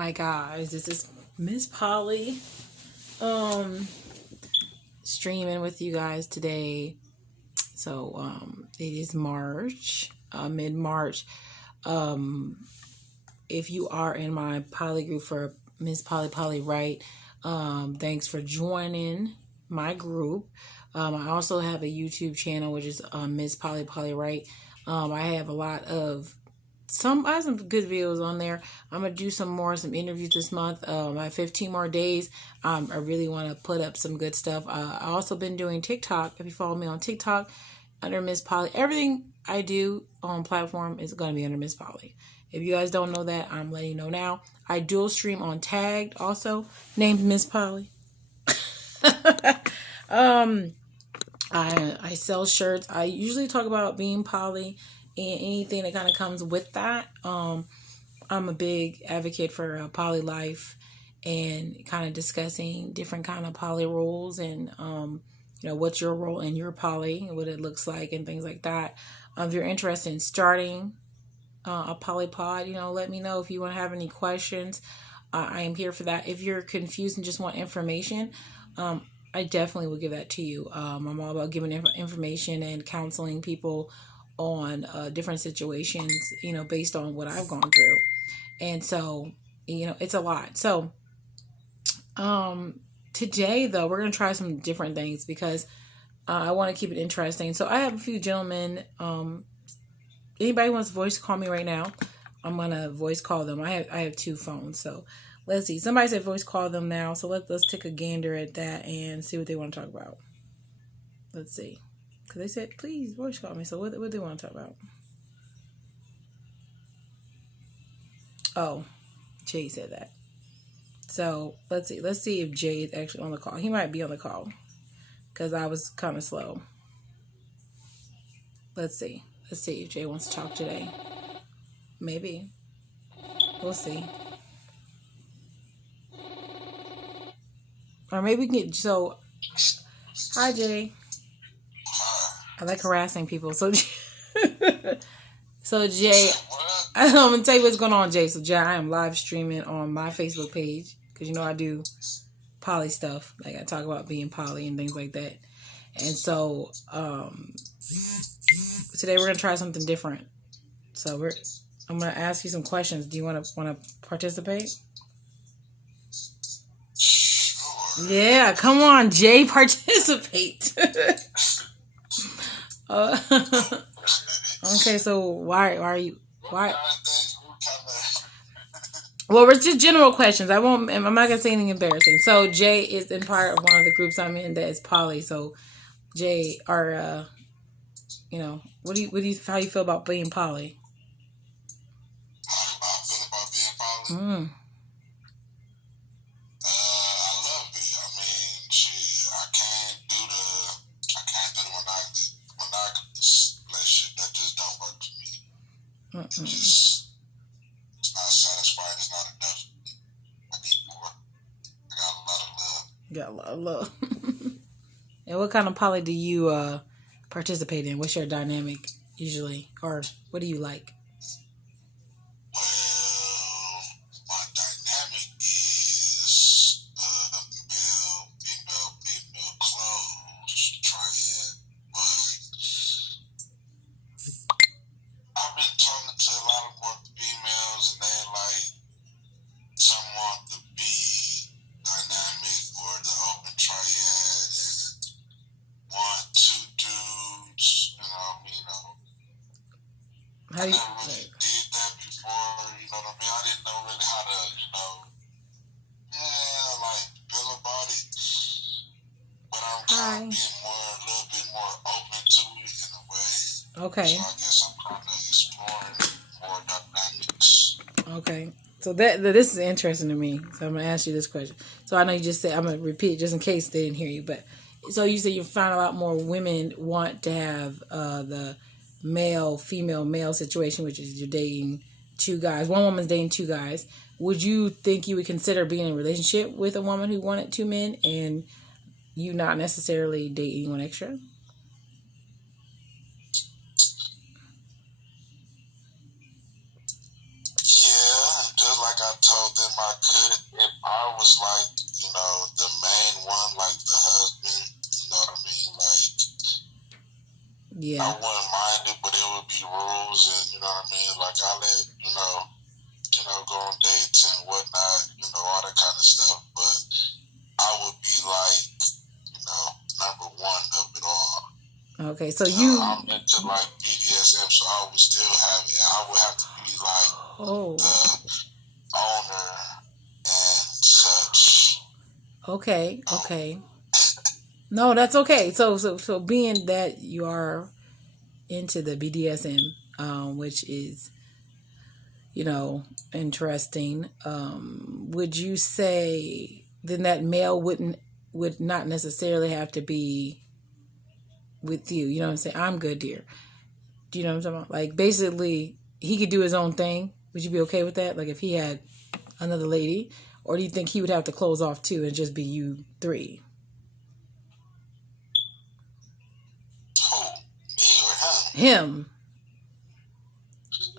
Hi guys, this is Miss Polly streaming with you guys today. So it is March, mid-March. If you are in my Polly group for Miss Polly Wright, thanks for joining my group. I also have a YouTube channel which is Miss Polly Wright. I have I have some good videos on there. I'm gonna do some interviews this month. I have 15 more days. I really want to put up some good stuff. I also been doing TikTok. If you follow me on TikTok, under Miss Polly, everything I do on platform is gonna be under Miss Polly. If you guys don't know that, I'm letting you know now. I dual stream on Tagged, also named Miss Polly. I sell shirts. I usually talk about being poly and anything that kind of comes with that. I'm a big advocate for poly life and kind of discussing different kind of poly roles and what's your role in your poly and what it looks like and things like that. If you're interested in starting a polypod, let me know if you want to have any questions. I am here for that. If you're confused and just want information, I definitely will give that to you. I'm all about giving information and counseling people on different situations, based on what I've gone through. And so, it's a lot. So, today though, we're going to try some different things because I want to keep it interesting. So I have a few gentlemen. Anybody wants to voice call me right now? I'm going to voice call them. I have two phones. So let's see. Somebody said voice call them now. So let's take a gander at that and see what they want to talk about. Let's see. Because they said, please voice call me. So what do they want to talk about? Oh, Jay said that. So let's see. Let's see if Jay is actually on the call. He might be on the call because I was kind of slow. Let's see. Let's see if Jay wants to talk today. Maybe. We'll see. Or maybe we can get... Hi, Jay. I like harassing people. So Jay, I'm going to tell you what's going on, Jay. So, Jay, I am live streaming on my Facebook page because, I do poly stuff. Like, I talk about being poly and things like that. And so, today we're going to try something different. So, I'm going to ask you some questions. Do you want to participate? Yeah, come on, Jay, participate. Okay, so why? Well, it's just general questions. I'm not gonna say anything embarrassing. So Jay is in part of one of the groups I'm in that is poly. So Jay, how do you feel about being poly? How I feel about being poly? I love it. I mean, shit, I can't do the monogamous relationship. That just don't work for me. It's not satisfying. It's not enough. I need more. I got a lot of love. Got a lot of love. And what kind of poly do you participate in? What's your dynamic usually, or what do you like? Well, my dynamic is male, female close triad, but I've been talking to a lot of more females, and they like some want the B dynamic or the open triad, and want two dudes. I never really did that before. You know what I mean? I didn't know really how to, feel about it. But I'm kind of being a little bit more open to it in a way. Okay. So I guess I'm kind of exploring more dynamics. Okay. So this is interesting to me. So I'm going to ask you this question. So I know you just said, I'm going to repeat it just in case they didn't hear you. But so you said you find a lot more women want to have the male situation, which is you're dating two guys. One woman's dating two guys. Would you think you would consider being in a relationship with a woman who wanted two men and you not necessarily date anyone extra? Yeah, just like I told them I could, if I was like, the main one, like the husband, you know what I mean? Like, Yeah. I wouldn't mind it, but it would be rules, and you know what I mean? Like, I let, go on dates and whatnot, all that kind of stuff, but I would be like, number one of it all. Okay, so I'm into like BDSM, so I would still have it. I would have to be like the owner and such. Okay. No, that's okay. So being that you are into the BDSM, which is, interesting, would you say then that male would not necessarily have to be with you? You know what I'm saying? I'm good, dear. Do you know what I'm talking about? Like, basically, he could do his own thing. Would you be okay with that? Like, if he had another lady? Or do you think he would have to close off too and just be you three? Who? Me or him? Him.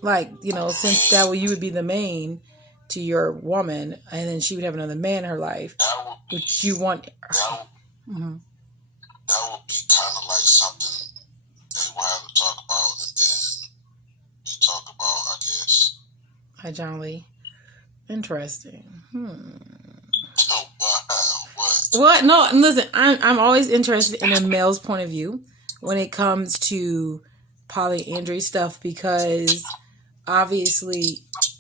Like, since that way you would be the main to your woman, and then she would have another man in her life. Would you want... That would be kind of like something they will have to talk about, and then we talk about, I guess. Hi, John Lee. Interesting. What? No, listen, I'm always interested in a male's point of view when it comes to polyandry stuff, because obviously,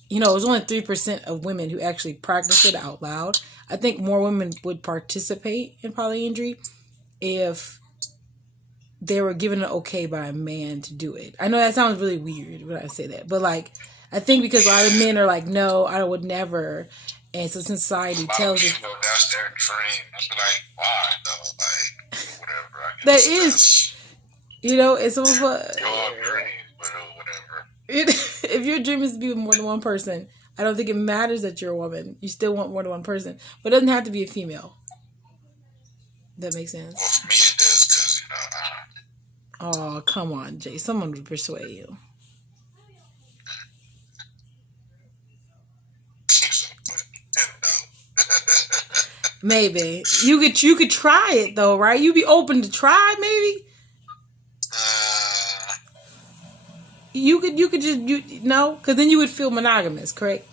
there's only 3% of women who actually practice it out loud. I think more women would participate in polyandry if they were given an okay by a man to do it. I know that sounds really weird when I say that, but like, I think because a lot of men are like, no, I would never. And so society tells us that's their dream. I'd be like, why though? Like, whatever. I that guess is, it's some of your dream, but whatever. If your dream is to be with more than one person, I don't think it matters that you're a woman. You still want more than one person, but it doesn't have to be a female. That makes sense. Well, for me it does, because oh, come on, Jay. Someone would persuade you. Maybe you could try it though, right? You'd be open to try, maybe. You could just no, because then you would feel monogamous, correct?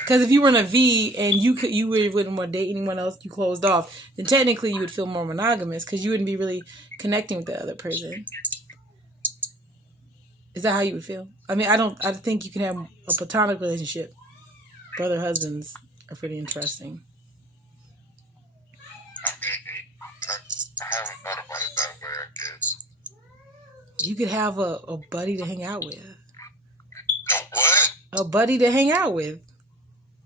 Because if you were in a V and you wouldn't want to date anyone else, you closed off, then technically you would feel more monogamous because you wouldn't be really connecting with the other person. Is that how you would feel? I mean, I think you can have a platonic relationship. Brother husbands are pretty interesting. I haven't thought about it that way, I guess. You could have a buddy to hang out with. A what? A buddy to hang out with.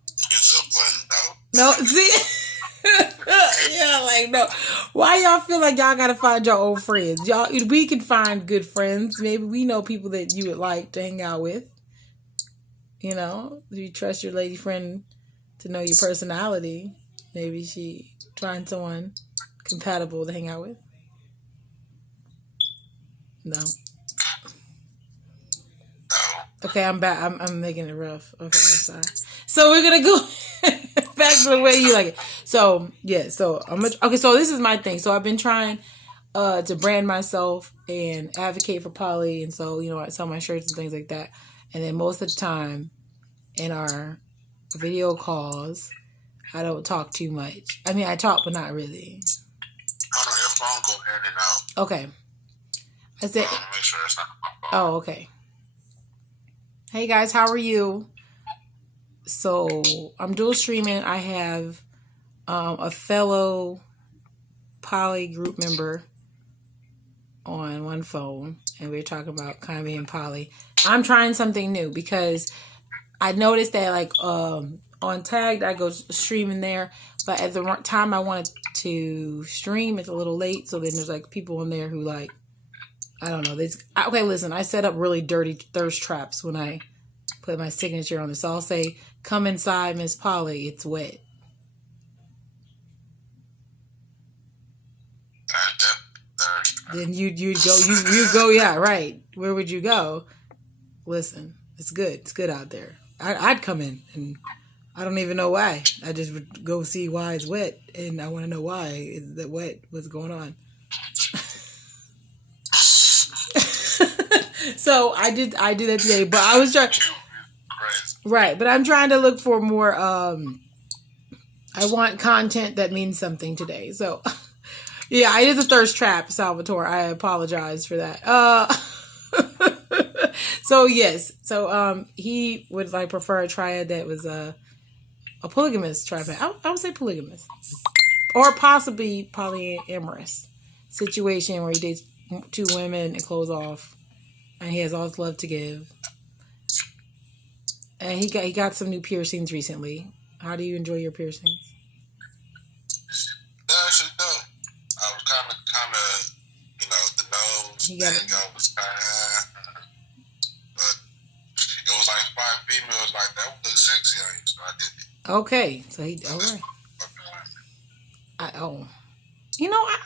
It's a buddy, no. No, see? Yeah, like, no. Why y'all feel like y'all gotta find your old friends? We can find good friends. Maybe we know people that you would like to hang out with. Do you trust your lady friend to know your personality? Maybe she find someone compatible to hang out with. No. Okay, I'm back. I'm making it rough. Okay, I'm sorry. So we're gonna go back to the way you like it. So yeah. So okay. So this is my thing. So I've been trying to brand myself and advocate for poly, and so I sell my shirts and things like that. And then most of the time in our video calls, I don't talk too much. I mean, I talk, but not really. Hold on, your phone go in and out. Okay. I said. Make sure it's not my phone. Oh, okay. Hey guys, how are you? So I'm dual streaming. I have a fellow poly group member on one phone, and we're talking about kind of being poly. I'm trying something new because I noticed that like on Tagged I go streaming there, but at the time I wanted to stream, it's a little late. So then there's like people in there who like, I don't know. Okay, listen, I set up really dirty thirst traps when I put my signature on this. So I'll say, "Come inside, Miss Polly. It's wet." Then you'd go. You go. Yeah, right. Where would you go? Listen, It's good. It's good out there. I'd come in, and I don't even know why. I just would go see why it's wet, and I want to know why is that wet. What's going on? So I did that today, but I was trying. Right, but I'm trying to look for more. I want content that means something today. So, yeah, it is a thirst trap, Salvatore. I apologize for that. So yes, so he would like prefer a triad that was a polygamist triad. I would say polygamist, or possibly polyamorous situation where he dates two women and close off, and he has all his love to give. And he got some new piercings recently. How do you enjoy your piercings? They're actually dope. I was kind of, the nose thing. I was kind of, but it was like 5 females like that would look sexy on you, so I did it. Okay, so he all right.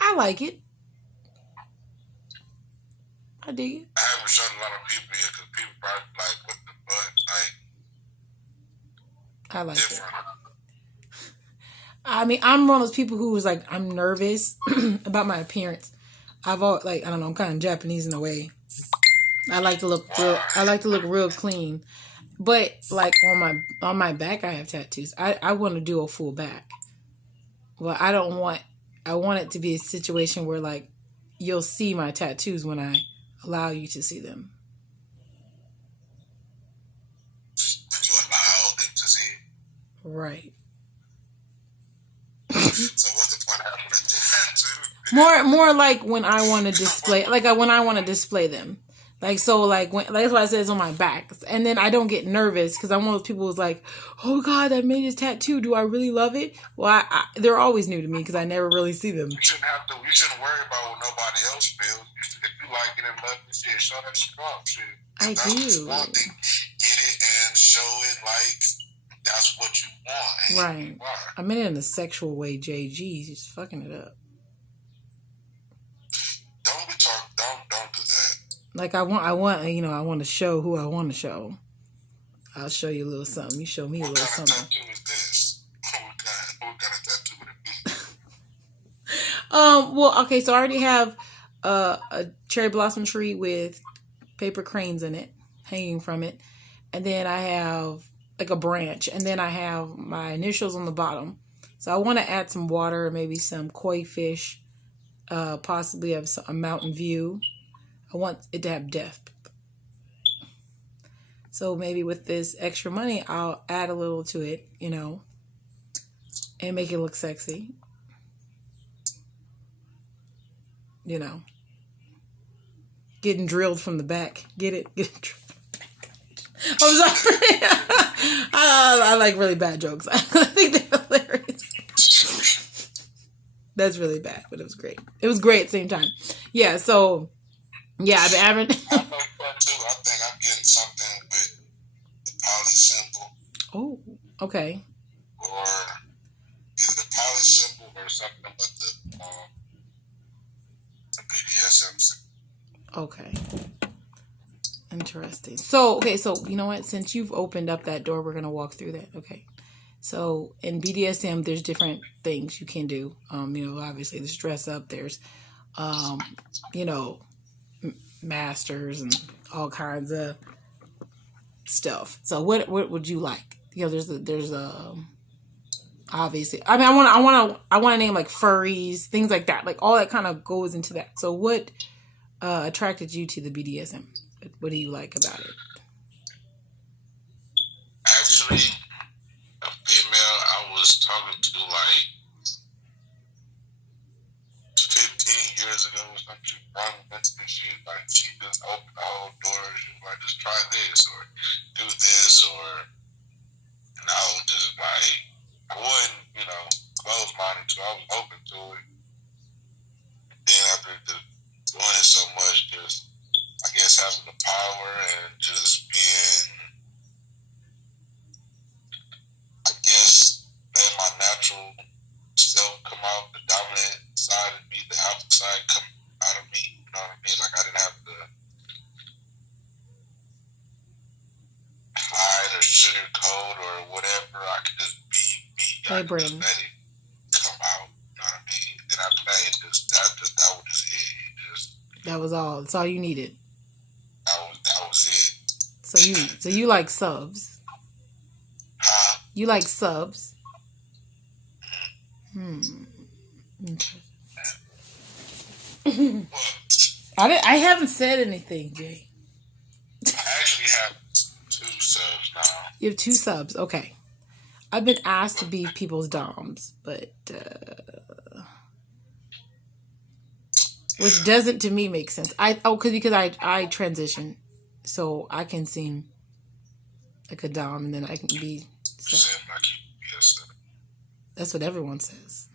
I like it. I dig it. I haven't shown a lot of people yet because people probably like, what the fuck, like. I like it. I mean, I'm one of those people who was like, I'm nervous about my appearance. I've always, like, I don't know, I'm kind of Japanese in a way. I like to look real clean. But like on my back, I have tattoos. I want to do a full back. Well, I want it to be a situation where like you'll see my tattoos when I allow you to see them. Right. So what's the point of having a tattoo? More like when I want to display, when I want to display them. Like, so, like, that's why I said it's on my back. And then I don't get nervous because I'm one of those people who's like, oh, God, I made this tattoo. Do I really love it? Well, they're always new to me because I never really see them. You shouldn't worry about what nobody else feels. If you like it and love it, shit, show that shit off, shit. I do. One thing, get it and show it like that's what you want. Right. I mean it in a sexual way, JG. He's just fucking it up. Don't do that. Like I want to show who I want to show. I'll show you a little something. You show me a little something. What kind of tattoo is this? What kind of tattoo would it be? Well, okay, so I already have a cherry blossom tree with paper cranes in it, hanging from it. And then I have like a branch. And then I have my initials on the bottom. So I want to add some water, maybe some koi fish, possibly have a mountain view. I want it to have depth. So maybe with this extra money, I'll add a little to it, and make it look sexy. Getting drilled from the back. Get it? Get it drilled. I'm sorry. I like really bad jokes. I think they're hilarious. That's really bad, but it was great. It was great at the same time. Yeah, so, yeah, I've been having... I know that too. I think I'm getting something with the poly symbol. Oh, okay. Or is it a poly symbol or something with the BDSM symbol? Okay. Interesting. So you know what? Since you've opened up that door, we're going to walk through that. Okay. So in BDSM, there's different things you can do. Obviously there's dress up, there's, masters and all kinds of stuff. So what would you like? There's obviously, I mean, I want to name like furries, things like that. Like all that kind of goes into that. So what attracted you to the BDSM? What do you like about it? Actually, a female I was talking to like 15 years ago or something. She just opened the whole door. She was like, just try this or do this and I was just like, I wasn't, closed-minded to it. I was open to it. Then after just doing it so much, just I guess having the power and just being, I guess, letting my natural self come out, the dominant side of me, the alpha side come out of me, you know what I mean? Like I didn't have to sugarcoat or whatever. I could just be me. I could just let it come out. You know what I mean? Then after that, that was just it. That was all. That's all you needed. That was it. So you like subs? Huh? You like subs? I haven't said anything, Jay. I actually have 2 subs now. You have 2 subs, okay. I've been asked to be people's doms, but which doesn't to me make sense. Because I transition, so I can seem like a dom, and then I can be. So. That's what everyone says.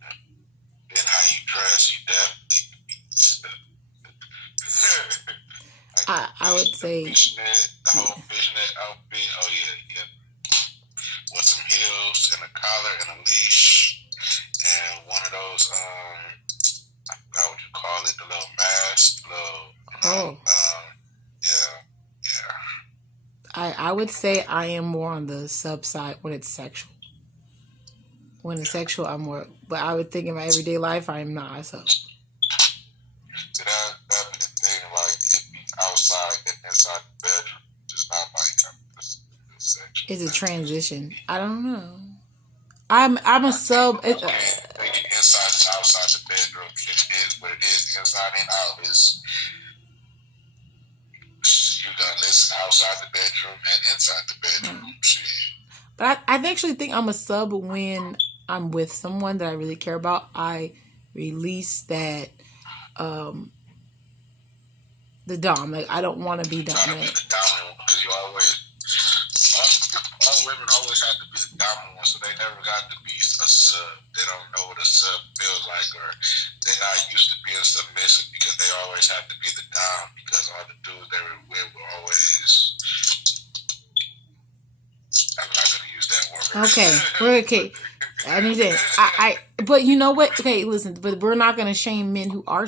And how you dress, you definitely. I would say the whole fishnet outfit. Oh yeah. With some heels and a collar and a leash and one of those I forgot what you call it, the little mask, yeah. I would say I am more on the sub side when it's sexual. When it's sexual, I'm more. But I would think in my everyday life, I am not a sub. So that'd be the thing, like it be outside and inside the bedroom. Just not like sexual. It's a transition. I don't know. I'm a sub. Inside and outside the bedroom. It is what it is. Inside and out is. You gotta listen outside the bedroom and inside the bedroom. Shit. But I actually think I'm a sub when I'm with someone that I really care about. I release that the dom. Like I don't want to be dominant. The dominant because you always all women always have to be the dominant one, so they never got to be a sub. They don't know what a sub feels like, or they're not used to being submissive because they always have to be the dom because all the dudes they were with were always. I'm not gonna use that word. Okay, we're okay. I understand. But you know what? Okay, listen. But we're not gonna shame men who are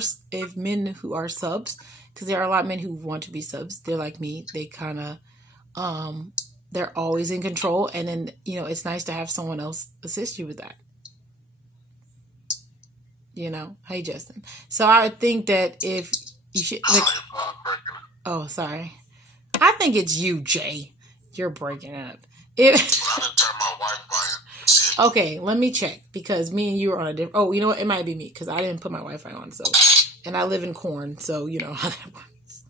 subs, because there are a lot of men who want to be subs. They're like me. They kind of, they're always in control, and then it's nice to have someone else assist you with that. Hey Justin. So I think that if you should. Oh, sorry. I think it's you, Jay. You're breaking up. I didn't turn my Wi-Fi on. Okay, let me check because me and you are on a different. Oh, you know what? It might be me because I didn't put my Wi-Fi on. So, and I live in Corn, so you know how that works.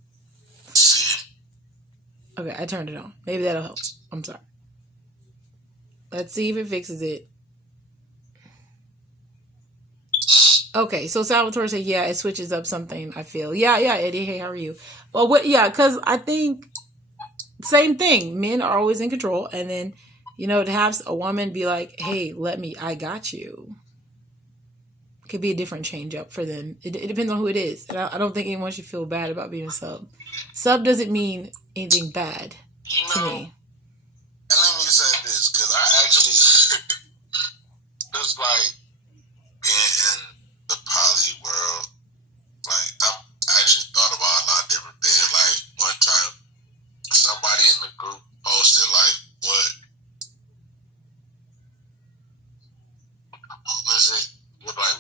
Okay, I turned it on. Maybe that'll help. I'm sorry. Let's see if it fixes it. Okay, so Salvatore said, yeah, it switches up something, I feel. Yeah, Eddie, hey, how are you? Well, because I think, same thing. Men are always in control, and then, to have a woman be like, hey, I got you. Could be a different change up for them. It depends on who it is. And I don't think anyone should feel bad about being a sub. Sub doesn't mean anything bad to me. And let me say this, because I actually, just like being in the poly world, like I actually thought about a lot of different things. Like one time, somebody in the group posted like,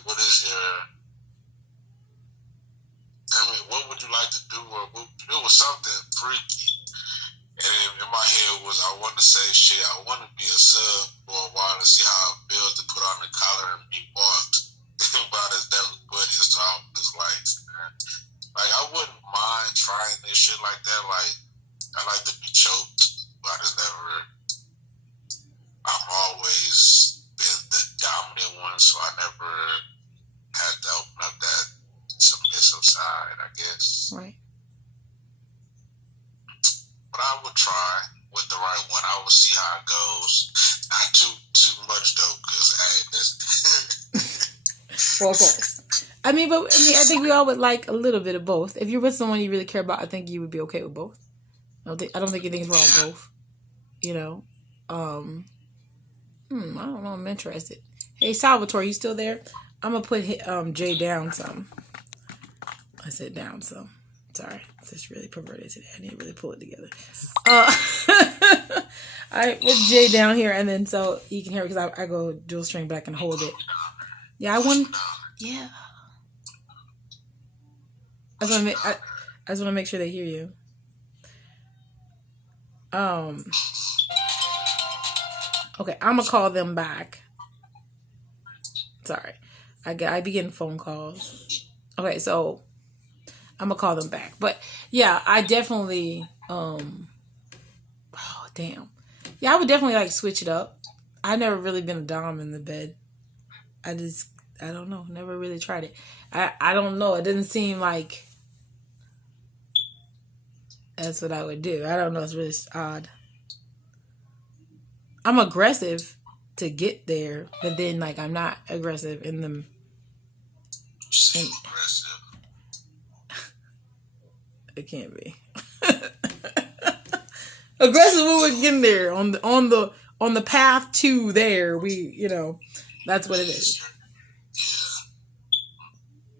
what is your, what would you like to do? Or it was something freaky. And in my head was, I want to say, shit, I want to be a sub for a while to see how it feels to put on the collar and be walked by this devil's foot. And so I was just like I wouldn't mind trying this shit like that. Like, I like to be choked, but I just never, I've always been the dominant one, so I never had to open up that submissive side, I guess. Right. But I would try with the right one. I will see how it goes. Not too much though, because well, of course. I think we all would like a little bit of both. If you're with someone you really care about, I think you would be okay with both. I don't think anything's wrong with both. I don't know. I'm interested. Hey, Salvatore, you still there? I'm gonna put Jay down some. I said down some. Sorry, it's just really perverted today. I need to really pull it together. I put Jay down here, and then so you can hear it because I go dual string, but I can hold it. Yeah, I want. Yeah. I just want to make sure they hear you. Okay, I'm gonna call them back. Sorry, I be getting phone calls. Okay, so I'm gonna call them back. But yeah, I definitely. Oh damn. Yeah, I would definitely like switch it up. I've never really been a dom in the bed. I don't know. Never really tried it. I don't know. It doesn't seem like that's what I would do. I don't know. It's really odd. I'm aggressive to get there, but then like I'm not aggressive in the. Aggressive. It can't be. Aggressive when we're getting there on the path to there. That's what it is.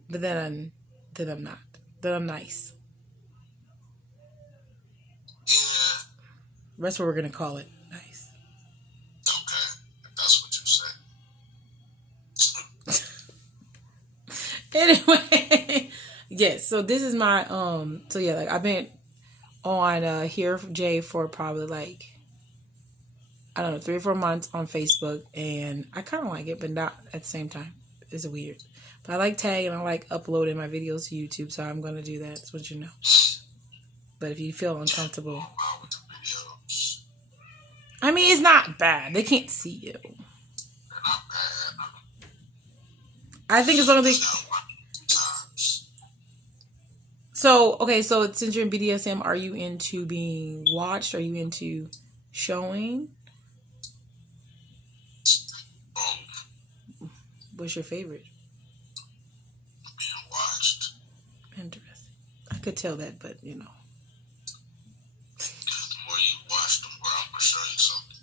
But then I'm not. Then I'm nice. Yeah. That's what we're gonna call it. Nice. Okay, that's what you say. Anyway, yes. So this is my So yeah, like I've been on here Jay for probably like I don't know 3 or 4 months on Facebook, and I kind of like it, but not at the same time. It's weird. But I like tagging. I like uploading my videos to YouTube, so I'm gonna do that. That's what you know. But if you feel uncomfortable, I mean, it's not bad. They can't see you. I think as long as they. So okay, so since you're in BDSM, are you into being watched? Are you into showing? What's your favorite? Being watched. Interesting. I could tell that, but you know. The more you watch, the more I'm gonna show you something.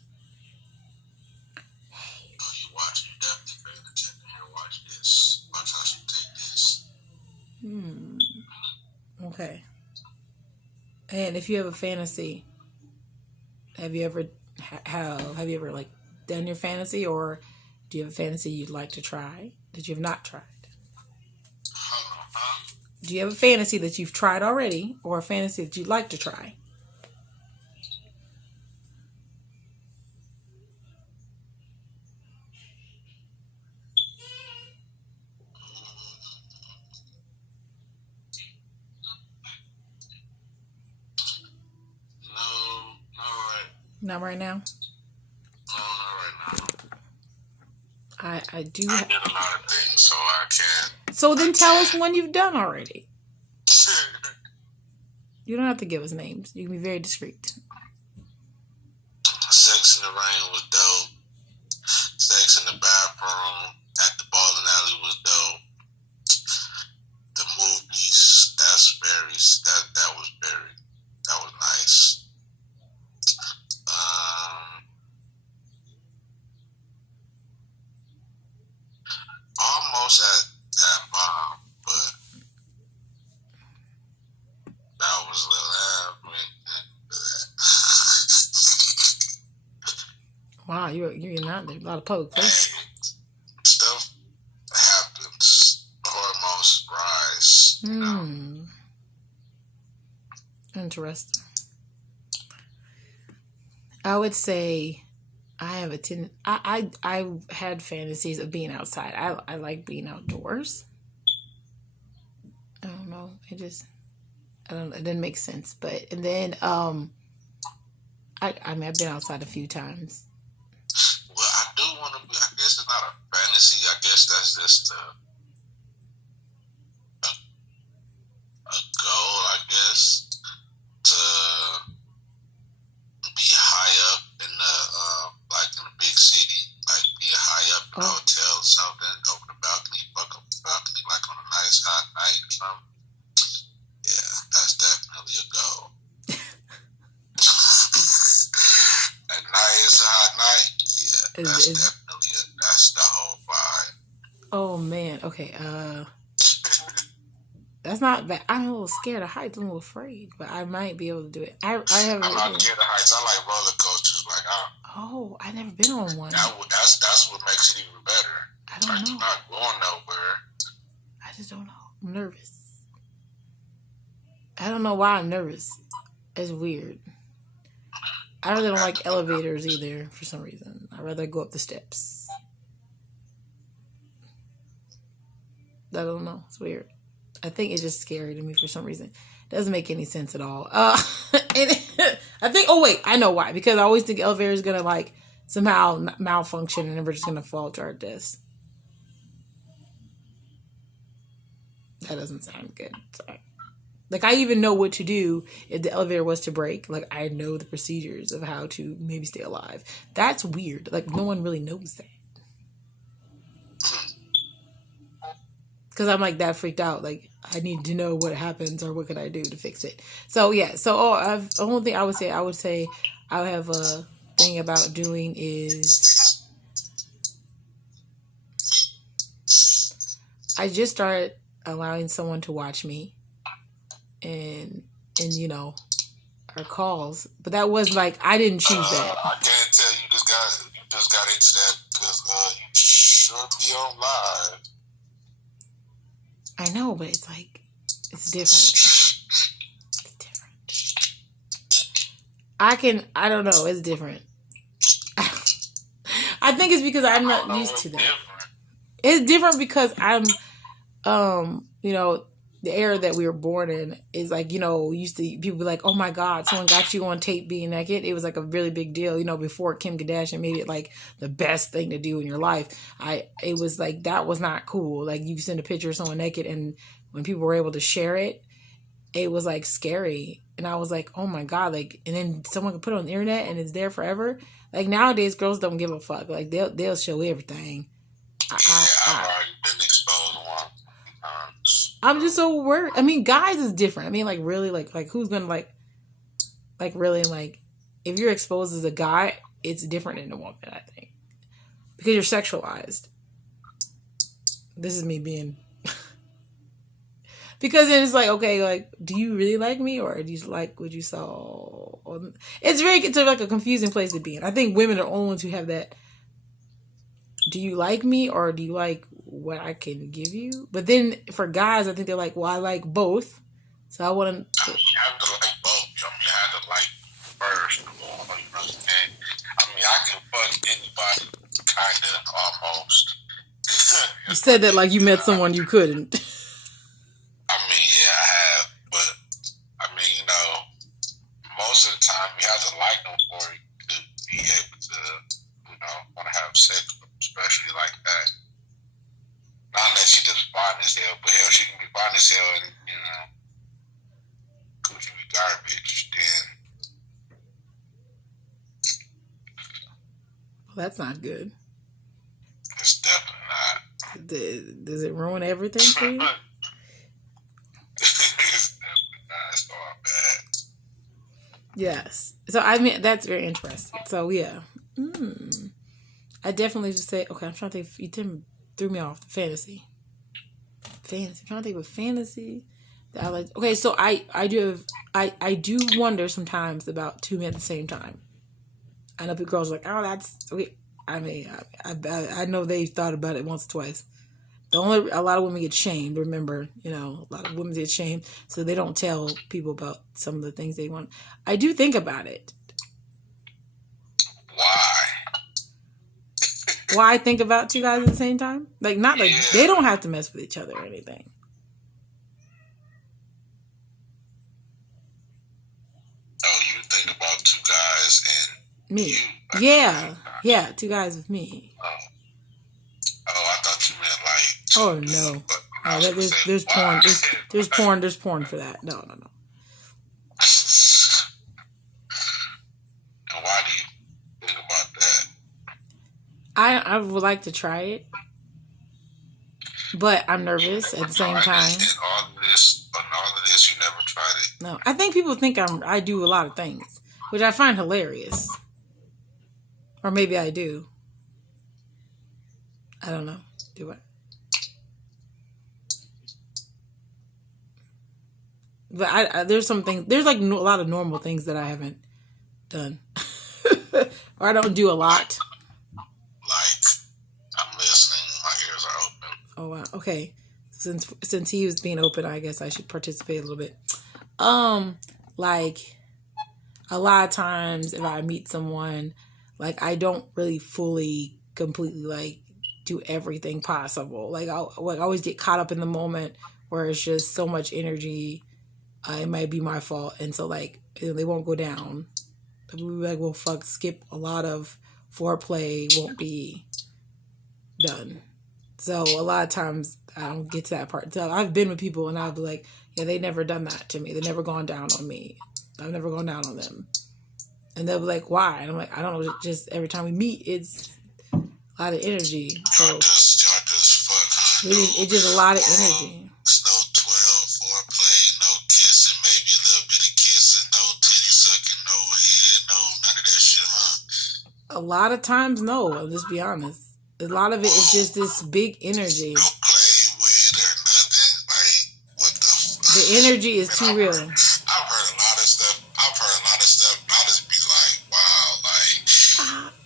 You watch, you definitely pay attention. Here, watch this. Watch how she take this. Okay. And if you have a fantasy, have you ever like done your fantasy, or do you have a fantasy you'd like to try that you have not tried? Do you have a fantasy that you've tried already, or a fantasy that you'd like to try? Not right now. No, not right now. I do. I did a lot of things, so I can't. So then tell us one you've done already. You don't have to give us names. You can be very discreet. Sex in the rain was dope. Sex in the bathroom at the bowling alley was dope. The movies, that was nice. Almost at mom, but that was Wow, you're not there. A lot of public places. Stuff happens. Hormones rise. Interesting. I would say I have I had fantasies of being outside. I like being outdoors. I don't know. It didn't make sense. But and then I mean I've been outside a few times. Well, I do want to be. I guess it's not a fantasy. I guess that's just a goal. I guess to be high up in the like in a big city, like be high up in a hotel or something, open the balcony, fuck up the balcony, like on a nice hot night or something. Yeah, that's definitely a goal. A nice hot night. Yeah, that's the whole vibe. Oh man, okay. That's not bad. I'm a little scared of heights. I'm a little afraid, but I might be able to do it. I'm not scared of heights. I like roller coasters. Like Oh, I never been on one. That's what makes it even better. I don't know. You're not going nowhere. I just don't know. I'm nervous. I don't know why I'm nervous. It's weird. I really don't like elevators either for some reason. I'd rather go up the steps. I don't know. It's weird. I think it's just scary to me for some reason. It doesn't make any sense at all. I think, oh wait, I know why. Because I always think elevator is going to like somehow malfunction and then we're just going to fall to our deaths. That doesn't sound good. Sorry. Like, I even know what to do if the elevator was to break. Like, I know the procedures of how to maybe stay alive. That's weird. Like, no one really knows that. Because I'm, like, that freaked out. Like, I need to know what happens or what can I do to fix it. So, yeah. So, the only thing I would say I would have a thing about doing is I just started allowing someone to watch me. And you know, our calls, but that was like I didn't choose that. I can't tell you just got into that because you should be on live. I know, but it's like it's different. It's different. I don't know. It's different. I think it's because I'm not used to that. Different. It's different because I'm, you know. The era that we were born in is like, you know, used to people be like, oh my God, someone got you on tape being naked. It was like a really big deal, you know, before Kim Kardashian made it like the best thing to do in your life. It was like, that was not cool. Like you send a picture of someone naked and when people were able to share it, it was like scary. And I was like, oh my God, like, and then someone can put it on the internet and it's there forever. Like nowadays girls don't give a fuck. Like they'll show everything. I've already been exposed once. I'm just so worried. I mean, guys is different. I mean, like really, like who's gonna like really like if you're exposed as a guy, it's different than a woman. I think because you're sexualized. This is me being because then it's like okay, like do you really like me or do you like what you saw? It's like a confusing place to be in. I think women are the only ones who have that. Do you like me or do you like what I can give you? But then for guys, I think they're like, well, I like both. So I want to. You have to like both. I mean, you have to like first of all. You know what I'm saying? I mean, I can fuck anybody, kind of, almost. You said that like you met someone you couldn't. I mean, yeah, I have. But, I mean, you know, most of the time you have to like them for you to be able to, you know, want to have sex with them, especially like that. Not unless she just fine as hell, but hell, she can be fine as hell and, you know, coochie be garbage, then. Well, that's not good. It's definitely not. Does it ruin everything for you? It's definitely not. It's all bad. Yes. So, I mean, that's very interesting. So, yeah. I definitely just say, okay, I'm trying to think. You threw me off. Fantasy. I'm trying to think of fantasy that I like. Okay, so I do wonder sometimes about two men at the same time. I know people girls are like, oh, that's okay. I mean, I know they've thought about it once or twice. A lot of women get shamed. Remember, you know, a lot of women get shamed, so they don't tell people about some of the things they want. I do think about it. Why I think about two guys at the same time? Like, not like they don't have to mess with each other or anything. Oh, you think about two guys and me? You, yeah, two guys with me. Oh, I thought you meant like. Oh no! There's porn. There's porn for that. No. And why do you think about that? I would like to try it, but I'm nervous at the same time. And all of this, you never tried it. No, I think people think I do a lot of things, which I find hilarious. Or maybe I do. I don't know. Do I? But there's some things. There's like a lot of normal things that I haven't done. or I don't do a lot. Like, I'm listening. My ears are open. Oh wow. Okay. Since he was being open, I guess I should participate a little bit. Like a lot of times if I meet someone, like I don't really fully completely like do everything possible. Like I always get caught up in the moment where it's just so much energy. It might be my fault, and so like they won't go down. We'll be like, well, fuck, skip a lot of foreplay. Won't be done. So a lot of times I don't get to that part. So I've been with people and I'll be like, yeah, they never done that to me. They never gone down on me. I've never gone down on them. And they'll be like, why? And I'm like, I don't know. Just every time we meet, it's a lot of energy. So Y'all just fuck, huh? it's just a lot of energy. No 12 foreplay, no kissing, maybe a little bit of kissing, no titty sucking, no head, no none of that shit, huh? A lot of times, no. I'll just be honest. A lot of it is just this big energy. No play with or nothing. Like, what the fuck? The energy is too real. I've heard a lot of stuff. I just be like, wow,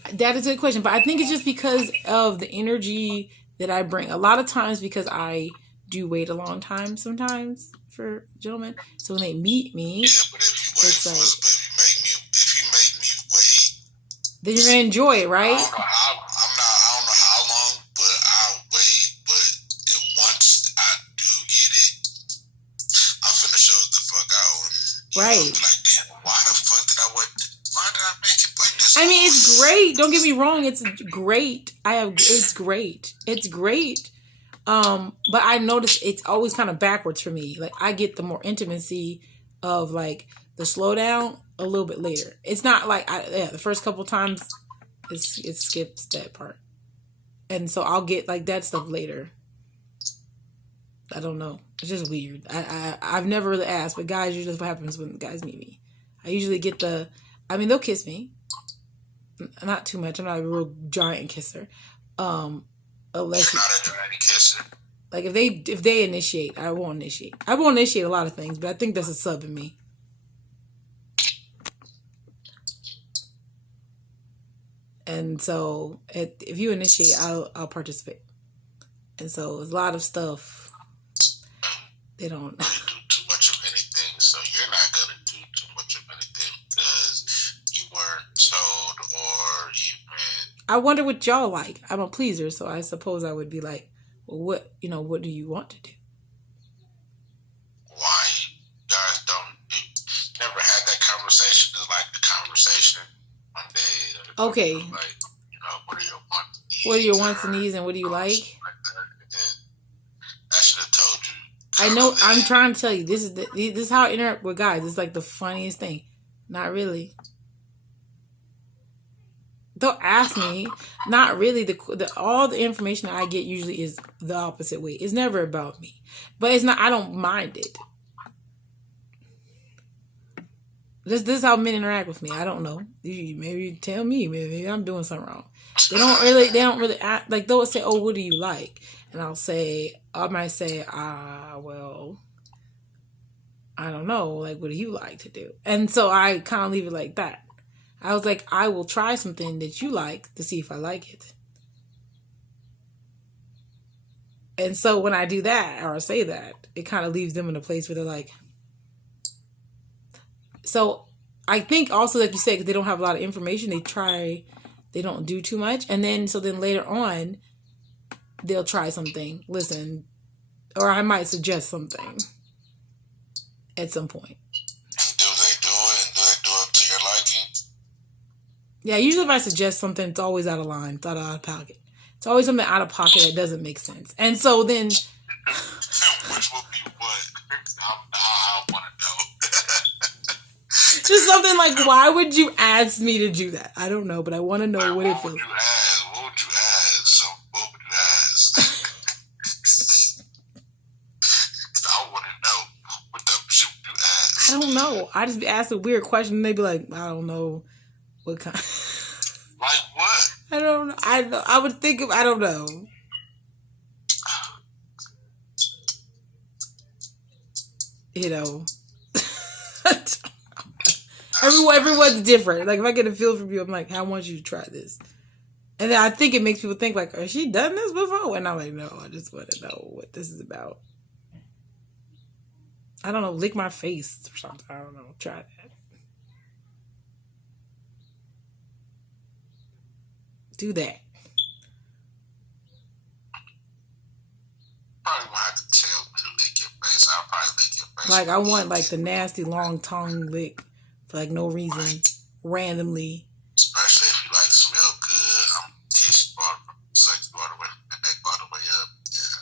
like. That is a good question. But I think it's just because of the energy that I bring. A lot of times because I do wait a long time sometimes for gentlemen. So when they meet me, yeah, but if you wait for us, if you make me wait, then you're gonna enjoy it, right? I don't know how long, but I'll wait. But once I do get it, I'm finna show the fuck out. Right. Like, damn, why the fuck did I wait? Why did I make it wait this long? I mean, it's great. Don't get me wrong. It's great. It's great. It's great. But I notice it's always kind of backwards for me. Like I get the more intimacy of like the slowdown a little bit later. It's not like the first couple times it skips that part, and so I'll get like that stuff later. I don't know. It's just weird. I've never really asked, but guys, usually that's what happens when guys meet me. I usually get they'll kiss me, not too much. I'm not a real giant kisser. Unless you're not a giant kisser. Like if they initiate, I won't initiate. I won't initiate a lot of things, but I think that's a sub in me. And so if you initiate, I'll participate. And so a lot of stuff they don't do too much of anything, so you're not gonna do too much of anything because you weren't told or even. I wonder what y'all like. I'm a pleaser, so I suppose I would be like, well, what do you want to do? Why you guys you never had that conversation? Just like the conversation one day. Okay. Like, what are your wants and needs? What are your wants and needs, and what do you like? I should have told you. I know. I'm trying to tell you. This is how I interact with guys. It's like the funniest thing. Not really. They'll ask me. Not really. All the information that I get usually is the opposite way. It's never about me, but it's not. I don't mind it. This is how men interact with me. I don't know. Maybe tell me. Maybe I'm doing something wrong. They don't really act, like they'll say, "Oh, what do you like?" And I might say, well, I don't know. Like, what do you like to do? And so I kind of leave it like that. I was like, I will try something that you like to see if I like it. And so when I do that or say that, it kind of leaves them in a place where they're like. So I think also, like you said, because they don't have a lot of information, they don't do too much. And then later on, they'll try something, listen, or I might suggest something at some point. And do they do it? And do they do it to your liking? Yeah, usually if I suggest something, it's always out of line. It's out of pocket. It's always something out of pocket that doesn't make sense. And so then... Which will be what? I want to know. Just something like, why would you ask me to do that? I don't know, but I want to know what it feels like. What would you ask? What would you ask? I want to know. What the shit would you ask? I don't know. I just be asked a weird question and they be like, I don't know what kind. Like what? I don't know. I would think of, I don't know. Everyone's different. Like if I get a feel from you, I'm like, I want you to try this. And then I think it makes people think like, has she done this before? And I'm like, no, I just want to know what this is about. I don't know, lick my face or something. I don't know. Try that. Do that. Probably won't have to tell me to lick your face. I'll probably lick your face. Like I want like the nasty long tongue lick for like no reason, randomly. Especially if you like smell good. I'm kiss you all the way up. Yeah.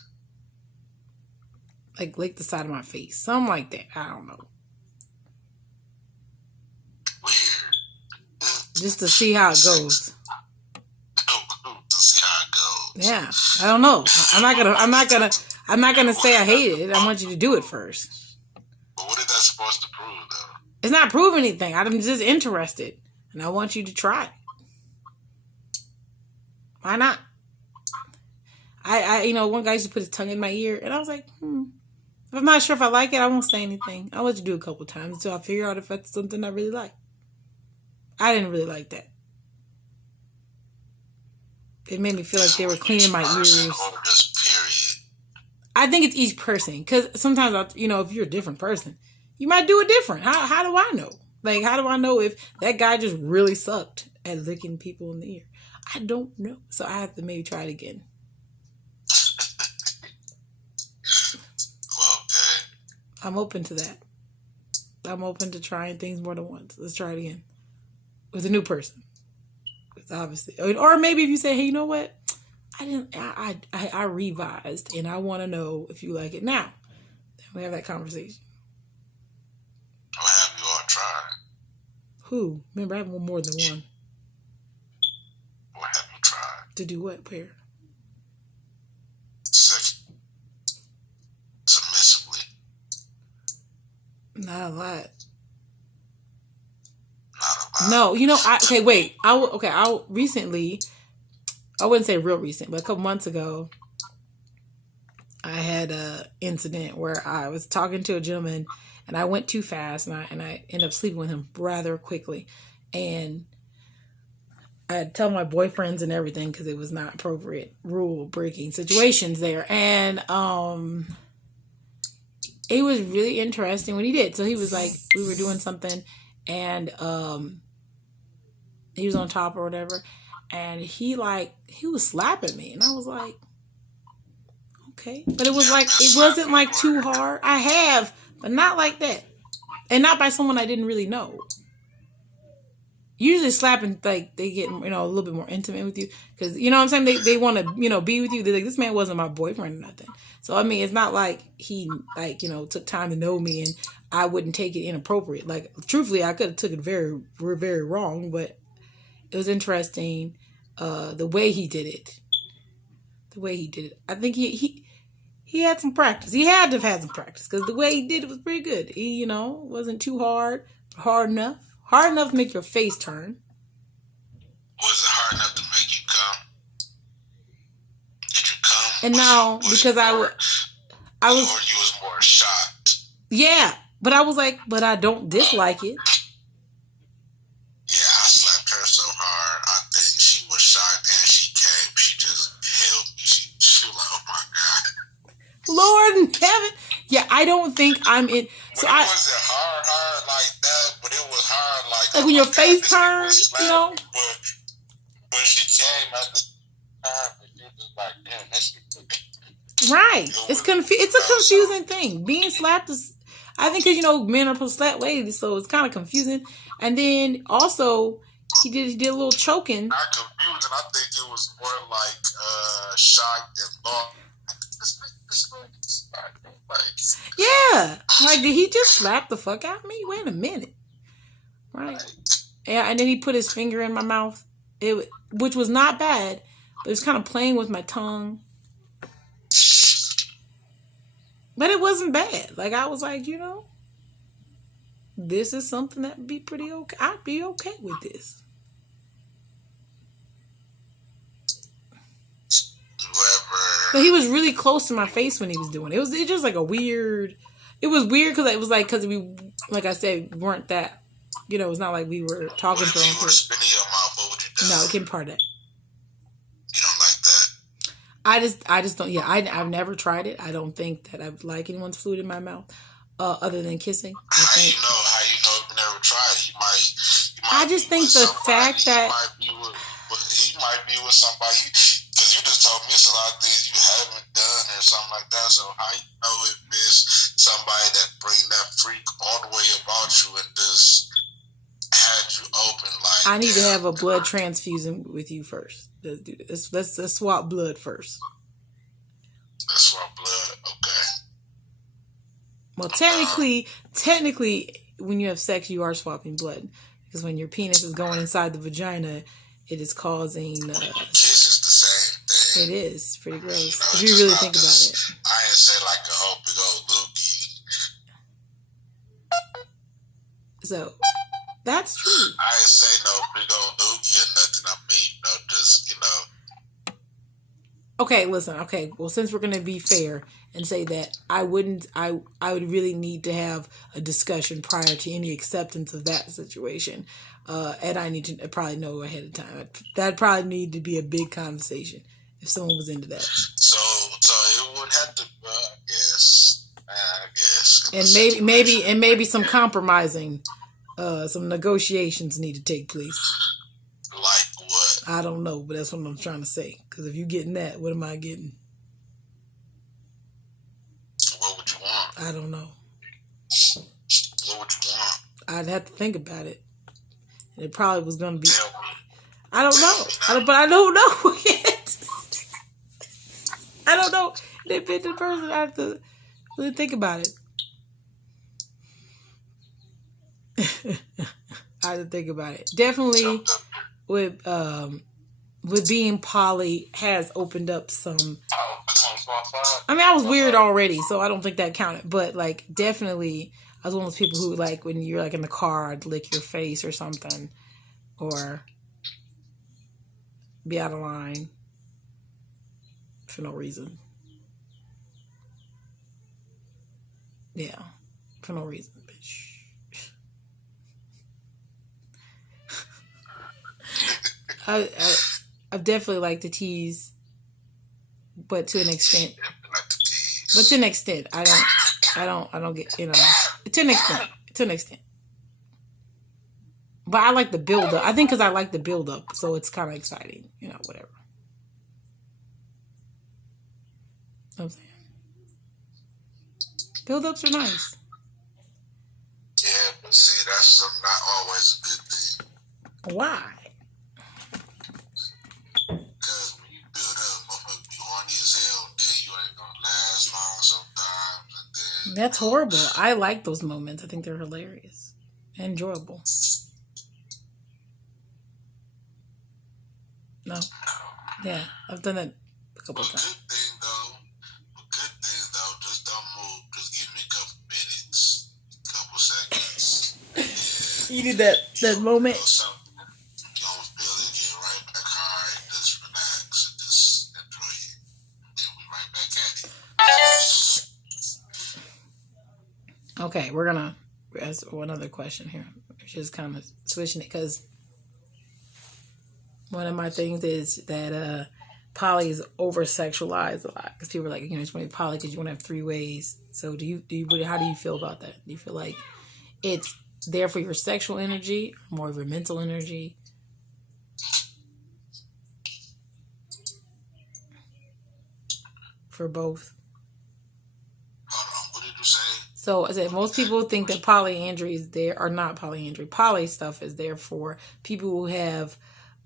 Like lick the side of my face, something like that. I don't know. Weird. Just to see how it goes. To see how it goes. Yeah, I don't know. I'm not gonna say I hate it. I want you to do it first. But what is that supposed to prove, though? It's not proving anything. I'm just interested, and I want you to try it. Why not? I one guy used to put his tongue in my ear, and I was like, If I'm not sure if I like it, I won't say anything. I'll let you do it a couple times until I figure out if that's something I really like. I didn't really like that. It made me feel like they were cleaning my ears. I think it's each person. Because sometimes, if you're a different person, you might do it different. How do I know? Like, how do I know if that guy just really sucked at licking people in the ear? I don't know. So I have to maybe try it again. Okay. I'm open to that. I'm open to trying things more than once. Let's try it again. With a new person. It's obviously. Or maybe if you say, hey, you know what? I revised and I want to know if you like it now. Then we have that conversation. What have you all tried? Who? Remember, I have more than one. What have you tried? To do what, pair? Sex. Submissively. Not a lot. Not a lot. No, okay, wait. I recently, I wouldn't say real recent, but a couple months ago, I had an incident where I was talking to a gentleman and I went too fast and I ended up sleeping with him rather quickly. And I had to tell my boyfriends and everything because it was not appropriate rule breaking situations there. And it was really interesting what he did. So he was like, we were doing something and he was on top or whatever. And he was slapping me. And I was like, okay. But it was like, it wasn't like too hard. I have, but not like that. And not by someone I didn't really know. Usually slapping, like, they get, a little bit more intimate with you. Because, you know what I'm saying? They want to, be with you. They're like, this man wasn't my boyfriend or nothing. So, I mean, it's not like he, took time to know me and I wouldn't take it inappropriate. Like, truthfully, I could have took it very, very wrong. But it was interesting the way he did it. I think he had some practice. He had to have had some practice because the way he did it was pretty good. He, wasn't too hard enough. Hard enough to make your face turn. Was it hard enough to make you come? Did you come? And now, because I was... Or you was more shocked? Yeah, but I was like, but I don't dislike it. Yeah, I slapped her so hard, I think she was shocked and she came. She just held me. She was like, oh my God. Lord in heaven. Yeah, I don't think I'm in... So it wasn't hard like that, but it was hard like when your face turns, But she came at the time, and you was like, damn, that shit took it. Right. It's a confusing thing. Being slapped is... I think because, men are supposed to slap ladies, so it's kind of confusing. And then also, he did a little choking. Not confusing. I think it was more like shocked and lost. Yeah. Like, did he just slap the fuck out of me? Wait a minute. Right. Yeah, and then he put his finger in my mouth, which was not bad, but it was kind of playing with my tongue. But it wasn't bad. Like, I was like, this is something that would be pretty okay. I'd be okay with this. But he was really close to my face when he was doing it. It was just like a weird... It was weird because it was like... Because we, like I said, weren't that You know, it's not like we were talking for. What if you were spinning your mouth? What would you do? No, it can part that. You don't like that? I just don't. Yeah, I've never tried it. I don't think that I would like anyone's food in my mouth, other than kissing. How you know if you never tried it? You might I just think the fact that he might be with somebody, because you just told me it's a lot of things you haven't done or something like that. So how you know if it's somebody that bring that freak all the way about you and just had you open like? I need to have a blood transfusion with you first. Let's do this. Let's swap blood first. Let's swap blood. Okay. Well, technically, when you have sex, you are swapping blood, because when your penis is going inside the vagina, it is causing. Kiss is the same thing. It is pretty gross if you really think about it. I ain't say like a whole big old loogie. So that's true. I ain't say no big old loogie or nothing. I mean, just Okay, listen. Okay, well, since we're gonna be fair and say that I would really need to have a discussion prior to any acceptance of that situation, and I need to probably know ahead of time. That'd probably need to be a big conversation if someone was into that. So it would have to, I guess. And maybe some compromising, some negotiations need to take place. Like what? I don't know, but that's what I'm trying to say. Because if you're getting that, what am I getting? What would you want? I don't know. What would you want? I'd have to think about it. And it probably was going to be... I don't know. But I don't know yet. I don't know. It depends on the person. I have to really think about it. I have to think about it. Definitely with being poly has opened up some... I mean, I was weird already, so I don't think that counted. But, like, definitely, I was one of those people who, like, when you're, like, in the car, I'd lick your face or something. Or be out of line for no reason. Yeah, for no reason, bitch. I've definitely liked to tease, but to an extent. But to an extent, I don't get, to an extent. But I like the build up. I think because I like the build up, so it's kind of exciting, whatever. You know what I'm saying? Build ups are nice. Yeah, but see, that's not always a good thing. Why? Because when you build up, motherfucker be horny as hell, then you ain't gonna last long sometimes. And then, that's horrible. I like those moments. I think they're hilarious and enjoyable. No. Yeah, I've done that a couple of times. Good thing though, just don't move. Just give me a couple minutes, couple seconds. You did that moment. You don't feel it, get right back hard, just relax and just enjoy it. Then we right back at it. Okay, we're gonna ask one other question here. Just kind of switching it because one of my things is that poly is over sexualized a lot because people are like, you just want to be poly because you want to have 3 ways. So how do you feel about that? Do you feel like it's there for your sexual energy or more of your mental energy? For both. Hold on, what did you say? So I said most people think that polyandry is there, or not polyandry. Poly stuff is there for people who have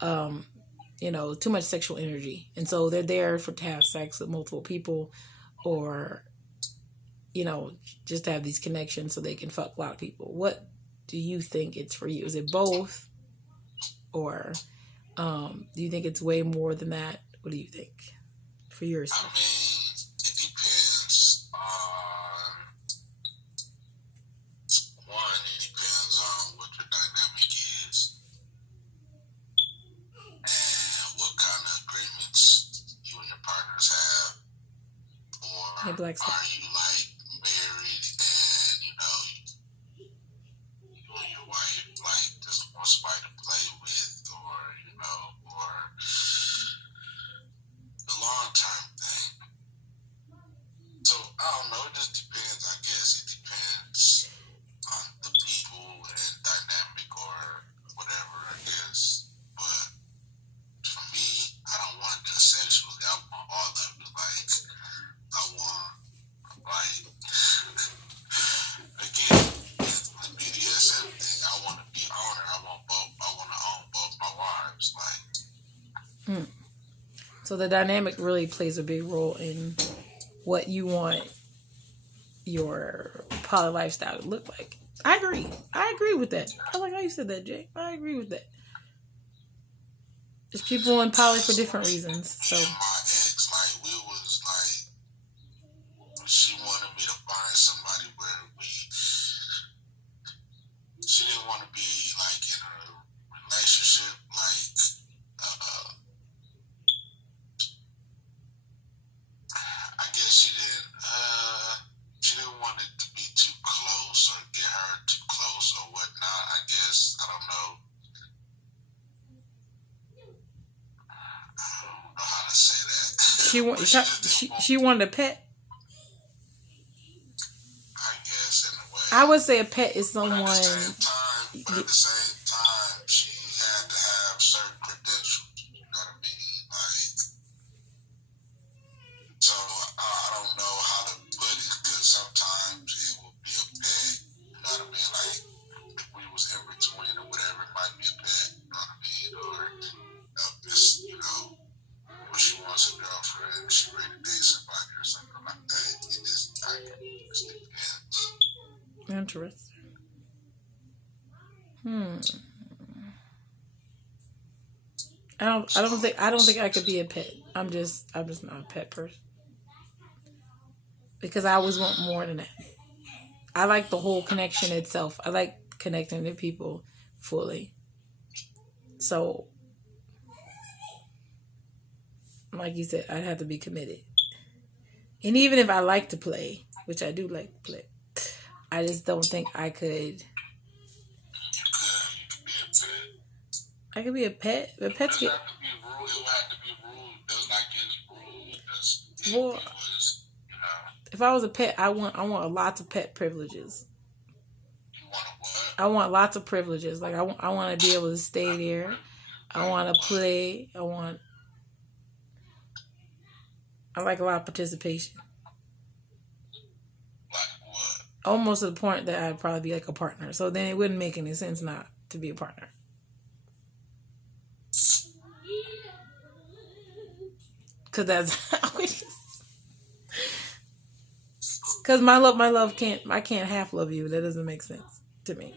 too much sexual energy. And so they're there to have sex with multiple people or, just to have these connections so they can fuck a lot of people. What do you think it's for you? Is it both? Or do you think it's way more than that? What do you think for yourself? I mean, it depends on... One, it depends on what your dynamic is. And what kind of agreements you and your partners have. Or Hey, Black are you like married and you and your wife So the dynamic really plays a big role in what you want your poly lifestyle to look like. I agree. I agree with that. I like how you said that, Jay. I agree with that. There's people in poly for different reasons. So Me and my ex, like, we was like, she wanted me to find somebody where she didn't want to be like in a relationship, like, I guess she didn't want it to be too close or get her too close or whatnot. I guess, I don't know. I don't know how to say that. she wanted a pet. I guess in a way. I would say a pet is someone. But at the same time, she had to have certain credentials. You know what I mean? Like, so I don't know how to put it, because sometimes it will be a pet. You know what I mean? Like, if we was in between or whatever, it might be a pet. You know what I mean? Or just, you know, when she wants a girlfriend, she ready to date somebody or something like that. It just, I just depends. Interesting. I don't think I could be a pet. I'm just not a pet person. Because I always want more than that. I like the whole connection itself. I like connecting to people fully. So, like you said, I'd have to be committed. And even if I like to play, which I do like to play, I just don't think I could. You could be a pet. I could be a pet, but pets get. It would have to be ruled. Just like it's ruled. Well, You know. If I was a pet, I want lots of pet privileges. You want a what? I want lots of privileges. Like I want to be able to stay there. I want to play. I like a lot of participation. Like what? Almost to the point that I'd probably be like a partner. So then it wouldn't make any sense not to be a partner. Cause that's how it is. Cause my love I can't half love you. That doesn't make sense to me.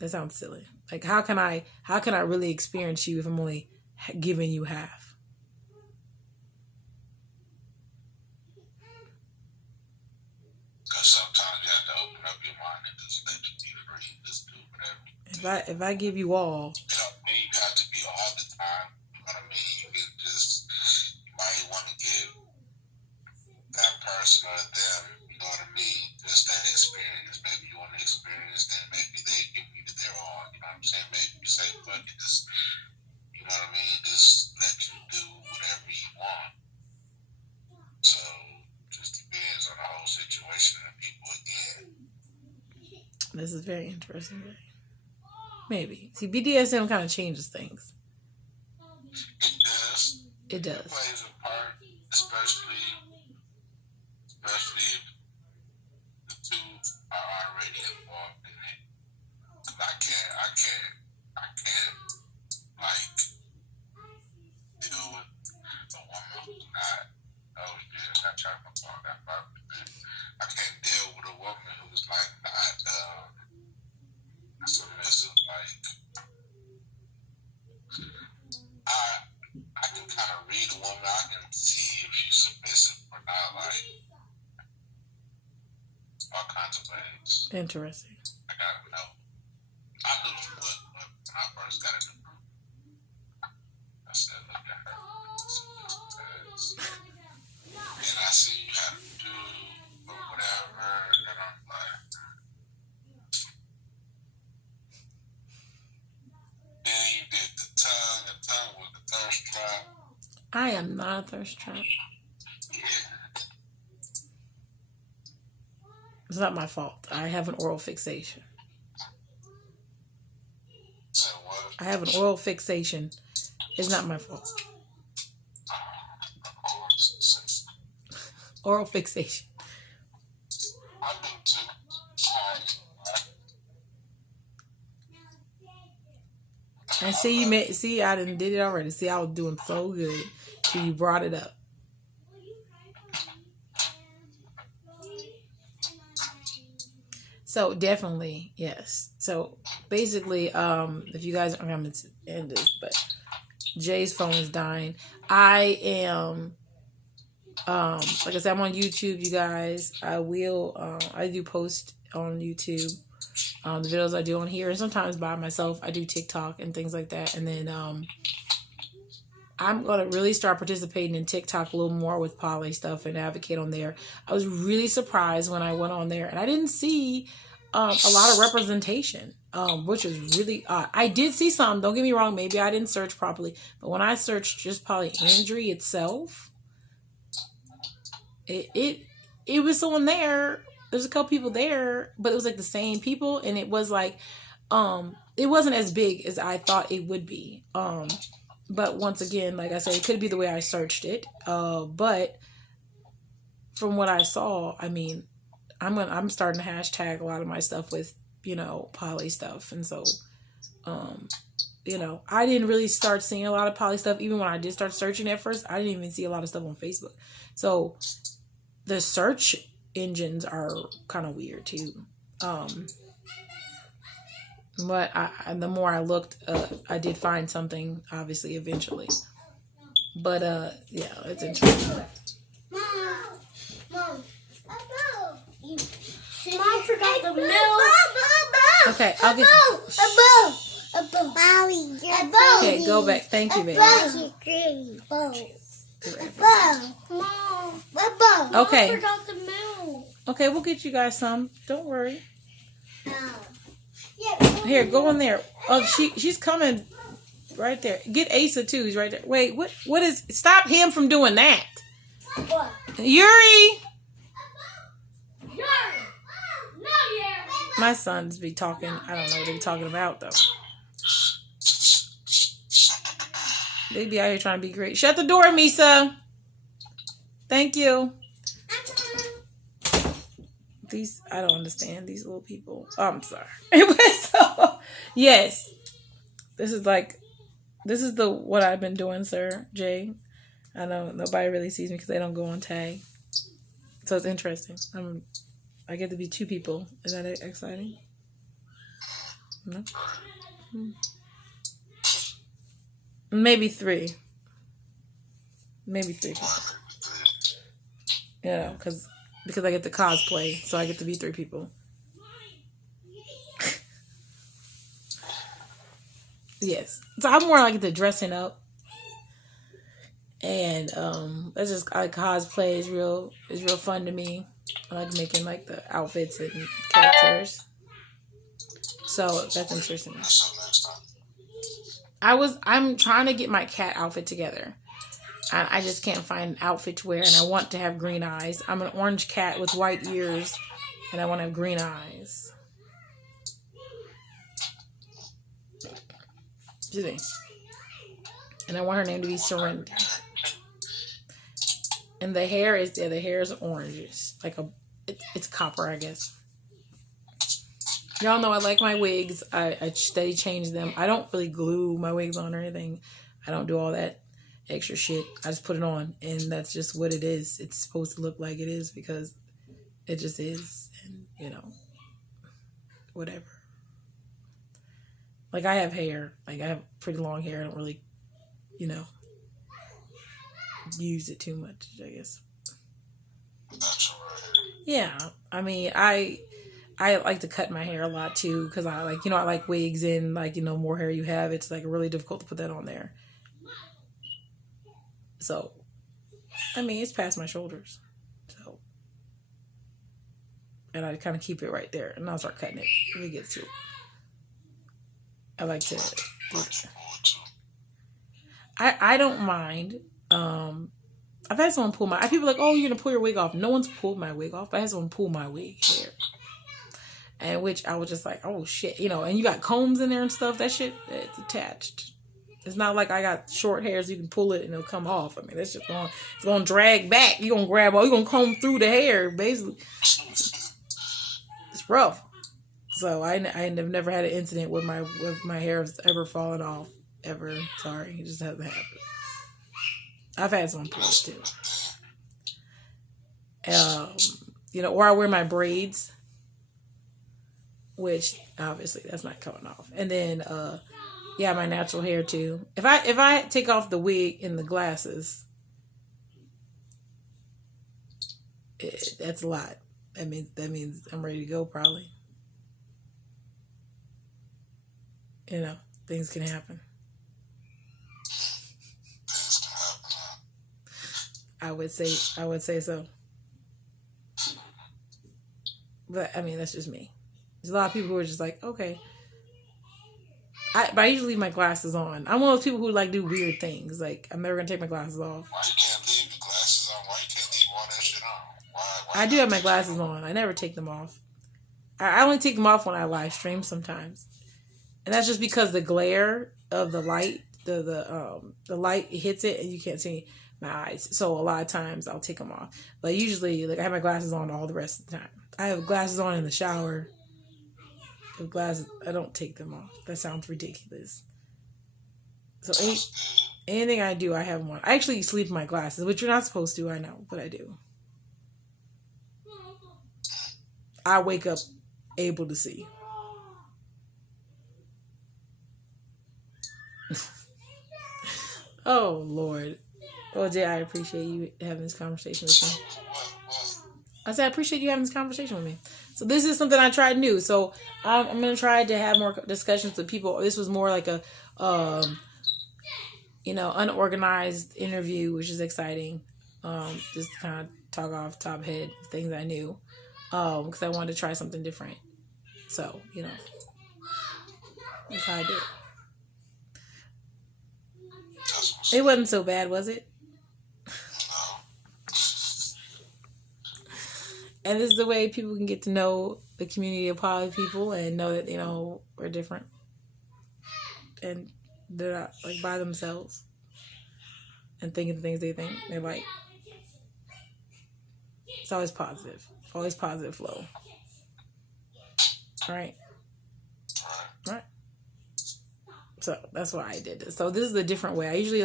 That sounds silly. Like how can I really experience you if I'm only giving you half? Because sometimes you have to open up your mind and just let you be free. Just do whatever. If I give you all, it don't mean you have to be all the time. You know what I mean? You can just, you might want to give that person or them, you know what I mean, just that experience. Maybe you want to experience them. Maybe they give you their all. You know what I'm saying? Maybe you say, fuck it, just, you know what I mean? Just let you do whatever you want. So, just depends on the whole situation and people again. This is very interesting. Maybe. See, BDSM kind of changes things. It does. It does. It plays a part, especially if the two are already involved in it. I can't like deal with a woman who's not. Oh shit! I tried to talk that about it. I can't deal with a woman who's like not submissive. Like I can kind of read a woman. I can see if she's submissive or not. Like all kinds of things. Interesting. I gotta know. I knew she was when I first got in the group. I said, look at her. And I see you have to do or whatever. And I'm like, then you did the tongue with the thirst trap. I am not a thirst trap. Yeah. It's not my fault. I have an oral fixation. So what? I have an oral fixation. It's not my fault. Oral fixation. I do too. And see, I didn't did it already. See, I was doing so good till you brought it up. So definitely, yes. So basically, if you guys are going to end this, but Jay's phone is dying. I am, like I said, I'm on YouTube, you guys. I do post on YouTube. The videos I do on here, and sometimes by myself. I do TikTok and things like that. And then I'm going to really start participating in TikTok a little more with poly stuff and advocate on there. I was really surprised when I went on there and I didn't see a lot of representation, which is really odd. I did see some, don't get me wrong, maybe I didn't search properly, but when I searched just polyandry itself, it was someone there. There's a couple people there, but it was like the same people, and it was like it wasn't as big as I thought it would be. But once again, like I said, it could be the way I searched it. But from what I saw, I mean, I'm starting to hashtag a lot of my stuff with, poly stuff. And so, I didn't really start seeing a lot of poly stuff. Even when I did start searching at first, I didn't even see a lot of stuff on Facebook. So the search engines are kind of weird too. But the more I looked, I did find something, obviously, eventually. But, yeah, it's interesting. Mom, Mom forgot the milk. Okay, I'll get... Okay, go back. Thank you, baby. Okay. Mom forgot the milk. Okay, we'll get you guys some. Don't worry. Here, go in there. Oh, she's coming right there. Get Asa too. He's right there. Wait, what is... Stop him from doing that. What? Yuri! No, My sons be talking. I don't know what they be talking about, though. They be out here trying to be great. Shut the door, Misa. Thank you. I don't understand these little people. Oh, I'm sorry. Yes. This is what I've been doing, sir, Jay. I know nobody really sees me because they don't go on tag. So it's interesting. I get to be two people. Is that exciting? No? Maybe three. Maybe three people. Yeah, because I get to cosplay, so I get to be three people. Yes. So I'm more like the dressing up. And that's just like cosplay is real fun to me. I like making like the outfits and characters. So that's interesting. I'm trying to get my cat outfit together. I just can't find an outfit to wear, and I want to have green eyes. I'm an orange cat with white ears, and I want to have green eyes. Excuse me. And I want her name to be Serenity. And the hair is oranges. It's copper, I guess. Y'all know I like my wigs. I steady change them. I don't really glue my wigs on or anything. I don't do all that extra shit. I just put it on, and that's just what it is. It's supposed to look like it is because it just is, and whatever. Like I have hair. Like I have pretty long hair. I don't really, use it too much, I guess. Yeah, I mean, I like to cut my hair a lot too because I like wigs and more hair you have, it's like really difficult to put that on there. So, I mean, it's past my shoulders. So, and I kind of keep it right there, and I'll start cutting it when it gets to it. I like to do that. I don't mind. I've had someone pull people are like, oh, you're gonna pull your wig off. No one's pulled my wig off, but I had someone pull my wig hair. And which I was just like, oh shit, and you got combs in there and stuff. That shit, it's attached. It's not like I got short hair so you can pull it and it'll come off. I mean, that's just it's gonna drag back. You're gonna comb through the hair, basically. It's rough. So I have never had an incident with my hair has ever fallen off ever. Sorry, it just hasn't happened. I've had some pulled too. Or I wear my braids, which obviously that's not coming off. And then my natural hair too. If I take off the wig and the glasses, that's a lot. That means I'm ready to go probably. Things can happen. Things can happen, huh? I would say so. But that's just me. There's a lot of people who are just like, okay. But I usually leave my glasses on. I'm one of those people who do weird things. Like, I'm never gonna take my glasses off. Why you can't leave your glasses on? Why you can't leave all that shit on? Why I do have my glasses on. I never take them off. I only take them off when I live stream sometimes. And that's just because the glare of the light, the light hits it and you can't see my eyes. So a lot of times I'll take them off. But usually, I have my glasses on all the rest of the time. I have glasses on in the shower. I don't take them off. That sounds ridiculous. So anything I do, I have them on. I actually sleep in my glasses, which you're not supposed to, I know, but I do. I wake up able to see. Oh, Lord. Well, Jay, I appreciate you having this conversation with me. I said, I appreciate you having this conversation with me. So this is something I tried new. So I'm going to try to have more discussions with people. This was more like a, unorganized interview, which is exciting. Just to kind of talk off top head things I knew. Because I wanted to try something different. So, that's how I do it. It wasn't so bad, was it? And this is the way people can get to know the community of poly people and know that, we're different. And they're not, by themselves. And thinking the things they think they like. It's always positive. Always positive flow. Right? Right. So that's why I did this. So this is a different way. I usually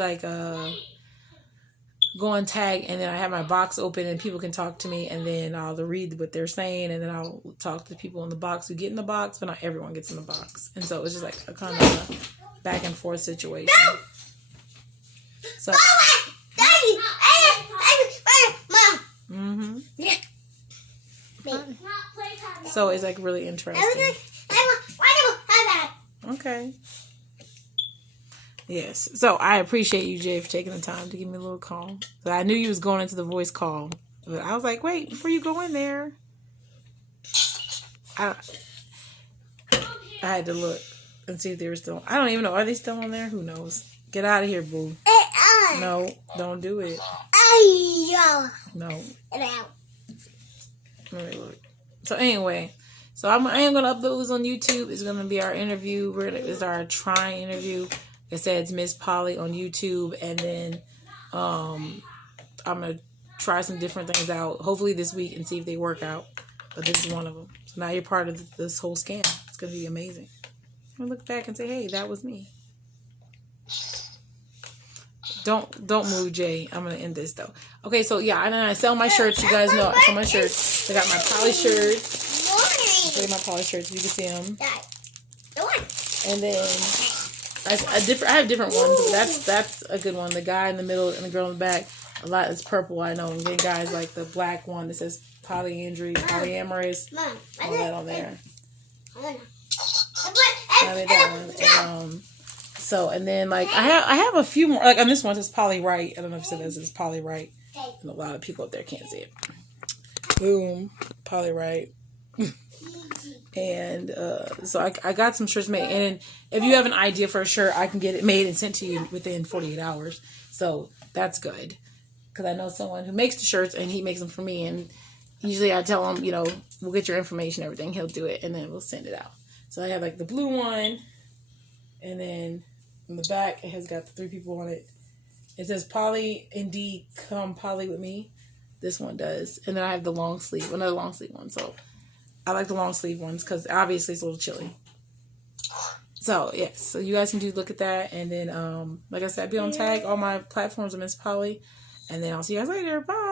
go on tag and then I have my box open and people can talk to me and then I'll read what they're saying and then I'll talk to people in the box who get in the box, but not everyone gets in the box. And so it's just a kind of a back and forth situation. So So it's really interesting. Okay. Yes. So I appreciate you, Jay, for taking the time to give me a little call. So I knew you was going into the voice call. But I was like, wait, before you go in there. I had to look and see if they were still. I don't even know. Are they still on there? Who knows? Get out of here, boo. No, don't do it. No. Let me look. So anyway, I am gonna upload this on YouTube. It's gonna be our interview. It's our trying interview. It says Miss Polly on YouTube, and then I'm gonna try some different things out. Hopefully this week and see if they work out. But this is one of them. So now you're part of this whole scam. It's gonna be amazing. I'm gonna look back and say, hey, that was me. Don't move, Jay. I'm gonna end this though. Okay, so yeah, and then I sell my shirts. You guys know I sell my shirts. I got my poly shirts. I'll show you my poly shirts. You can see them. And then I have different ones. But that's a good one. The guy in the middle and the girl in the back. A lot is purple. I know. And then guys like the black one that says polyandry, polyamorous. All that on there. I made that one. And, so and then I have a few more. On this one it says poly right. I don't know if it says it's poly right. And a lot of people up there can't see it. Boom, poly right. And so I got some shirts made. And if you have an idea for a shirt, I can get it made and sent to you within 48 hours. So that's good. Because I know someone who makes the shirts and he makes them for me. And usually I tell him, we'll get your information, everything. He'll do it and then we'll send it out. So I have the blue one. And then in the back, it has got the 3 people on it. It says poly, indeed, come poly with me. This one does. And then I have the long sleeve, another long sleeve one. So I like the long sleeve ones because obviously it's a little chilly. Alright. So yes, so you guys can look at that, and then like I said, be on tag all my platforms of Miss Polly, and then I'll see you guys later. Bye.